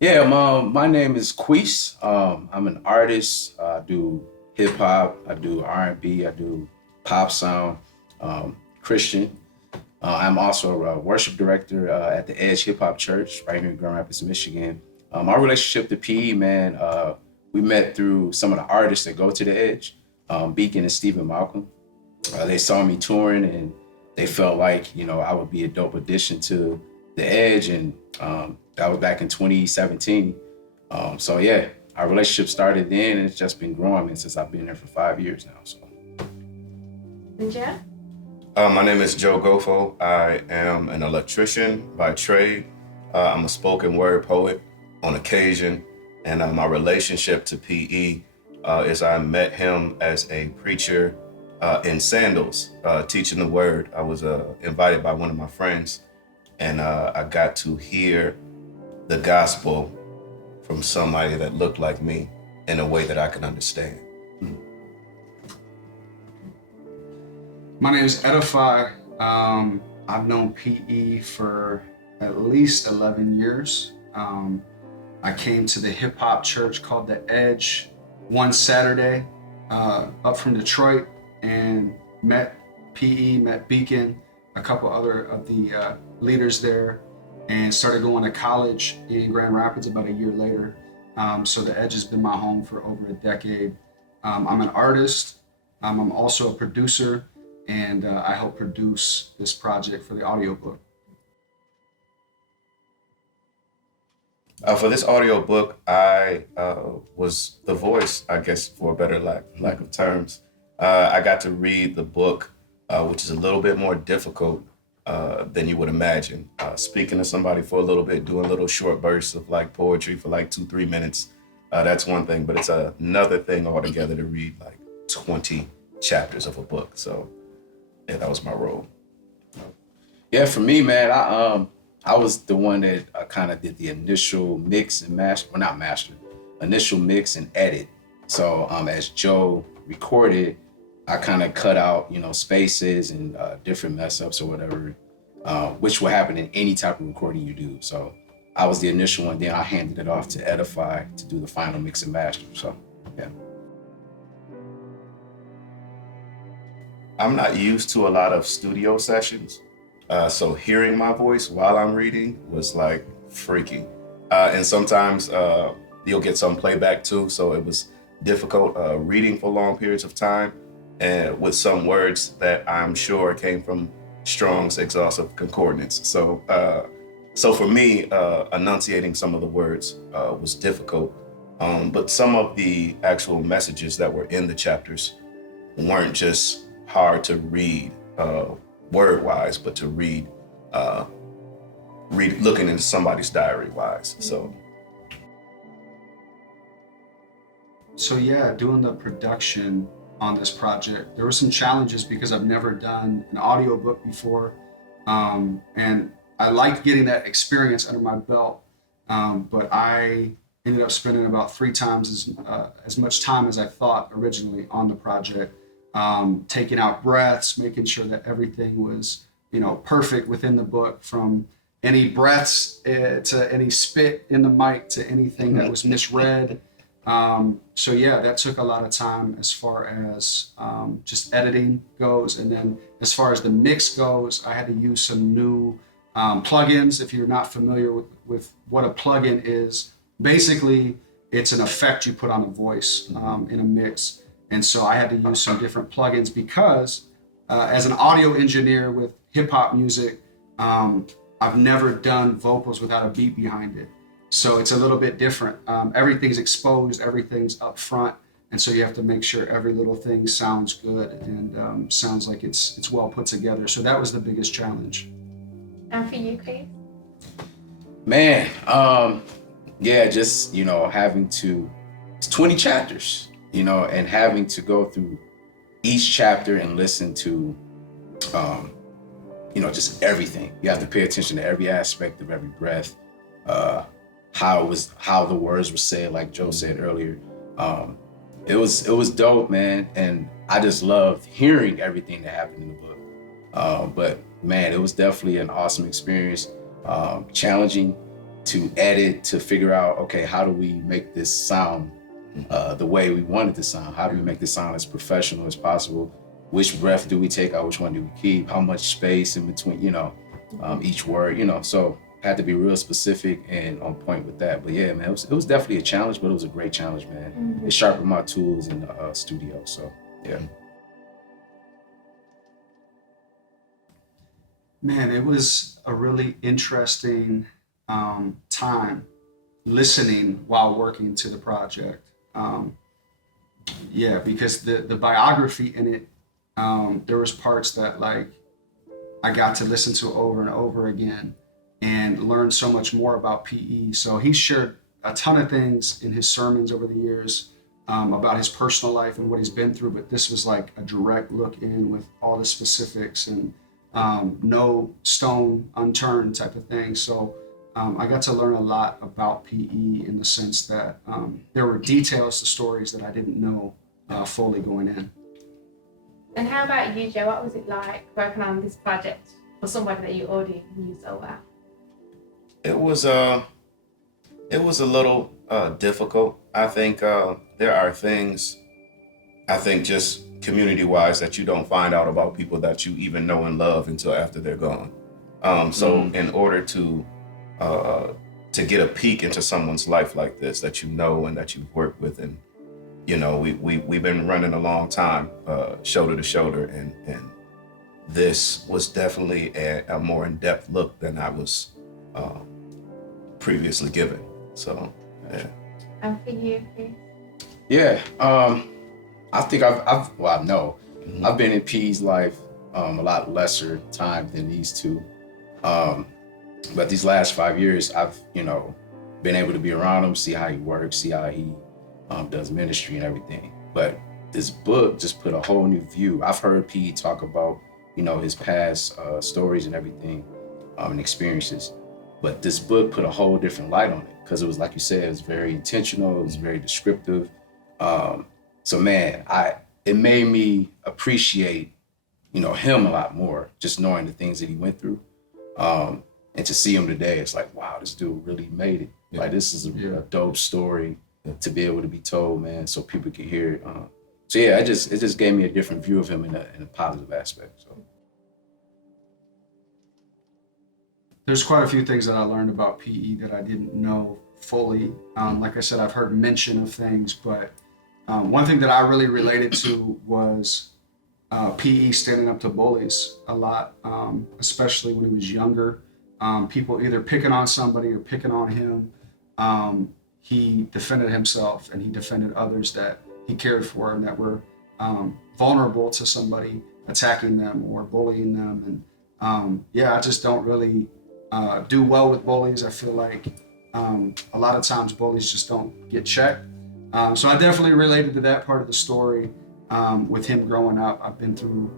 Yeah, my name is Queese. I'm an artist. I do hip hop. I do R&B. I do pop sound, Christian. I'm also a worship director at the Edge Hip Hop Church right here in Grand Rapids, Michigan. Our relationship to PE, man, we met through some of the artists that go to the Edge, Beacon and Stephen Malcolm. They saw me touring and they felt like I would be a dope addition to the Edge, and that was back in 2017. So yeah, our relationship started then, and it's just been growing since I've been there for 5 years now. So And Jeff? My name is Joe Gofo. I am an electrician by trade. I'm a spoken word poet on occasion, and my relationship to PE is I met him as a preacher in sandals, teaching the word. I was invited by one of my friends, and I got to hear the gospel from somebody that looked like me in a way that I could understand. My name is Edify. I've known PE for at least 11 years. I came to the hip hop church called The Edge one Saturday up from Detroit and met PE, met Beacon, a couple other of the leaders there, and started going to college in Grand Rapids about a year later. So The Edge has been my home for over a decade. I'm an artist. I'm also a producer, and I helped produce this project for the audiobook. For this audio book, I was the voice, I guess, for a better lack of terms. I got to read the book, which is a little bit more difficult than you would imagine. Speaking to somebody for a little bit, doing little short bursts of like poetry for like 2, 3 minutes, that's one thing, but it's another thing altogether to read like 20 chapters of a book. So yeah, that was my role. yeah, for me, man, I was the one that kind of did the initial mix and master, well, not master, initial mix and edit. So as Joe recorded, I kind of cut out, spaces and different mess ups or whatever, which will happen in any type of recording you do. So I was the initial one. Then I handed it off to Edify to do the final mix and master. So yeah. I'm not used to a lot of studio sessions. So hearing my voice while I'm reading was like freaky. And sometimes you'll get some playback too. So it was difficult reading for long periods of time and with some words that I'm sure came from Strong's Exhaustive Concordance. So for me, enunciating some of the words was difficult. But some of the actual messages that were in the chapters weren't just hard to read word wise, but to read looking into somebody's diary wise. So yeah, doing the production on this project, there were some challenges because I've never done an audiobook before. And I liked getting that experience under my belt. But I ended up spending about 3 times as much time as I thought originally on the project, taking out breaths, making sure that everything was, perfect within the book, from any breaths to any spit in the mic to anything that was misread. So yeah, that took a lot of time as far as just editing goes. And then as far as the mix goes, I had to use some new plugins. If you're not familiar with what a plugin is, basically it's an effect you put on a voice in a mix. And so I had to use some different plugins because as an audio engineer with hip hop music, I've never done vocals without a beat behind it. So it's a little bit different. Everything's exposed, everything's up front. And so you have to make sure every little thing sounds good and sounds like it's well put together. So that was the biggest challenge. And for you, Chris? Man, yeah, just having to, it's 20 chapters, and having to go through each chapter and listen to just everything. You have to pay attention to every aspect of every breath, how the words were said, like Joe said earlier. It was dope, man, and I just loved hearing everything that happened in the book. But man, it was definitely an awesome experience, challenging to edit, to figure out, okay, how do we make this sound the way we want it to sound? How do we make this sound as professional as possible? Which breath do we take out? Which one do we keep? How much space in between, each word, so had to be real specific and on point with that. But yeah, man, it was definitely a challenge, but it was a great challenge, man. Mm-hmm. It sharpened my tools in the studio, so yeah. Man, it was a really interesting time listening while working to the project. Because the biography in it, there was parts that like I got to listen to over and over again and learn so much more about PE. So he shared a ton of things in his sermons over the years about his personal life and what he's been through, but this was like a direct look in with all the specifics and no stone unturned type of thing. So I got to learn a lot about PE in the sense that there were details to stories that I didn't know fully going in. And how about you, Joe? What was it like working on this project for somebody that you already knew so well? It was a little difficult. I think there are things, I think just community-wise, that you don't find out about people that you even know and love until after they're gone. In order to get a peek into someone's life like this, that you know and that you've worked with, and we've been running a long time, shoulder to shoulder, and this was definitely a more in-depth look than I was previously given. So, yeah. And for you, Chris? Yeah, I think I know, I've been in P's life a lot lesser time than these two. But these last 5 years, I've, been able to be around him, see how he works, see how he does ministry and everything. But this book just put a whole new view. I've heard P talk about, his past stories and everything and experiences. But this book put a whole different light on it because it was, like you said, it was very intentional, it was very descriptive. So man, it made me appreciate, him a lot more, just knowing the things that he went through. And to see him today, it's like, wow, this dude really made it. Yeah. Like, this is a dope story to be able to be told, man, so people can hear it. So yeah, it just gave me a different view of him in a positive aspect. So there's quite a few things that I learned about PE that I didn't know fully. Like I said, I've heard mention of things, but one thing that I really related to was PE standing up to bullies a lot, especially when he was younger. People either picking on somebody or picking on him. He defended himself and he defended others that he cared for and that were vulnerable to somebody attacking them or bullying them. And I just don't really do well with bullies. I feel like a lot of times bullies just don't get checked. So I definitely related to that part of the story with him growing up. I've been through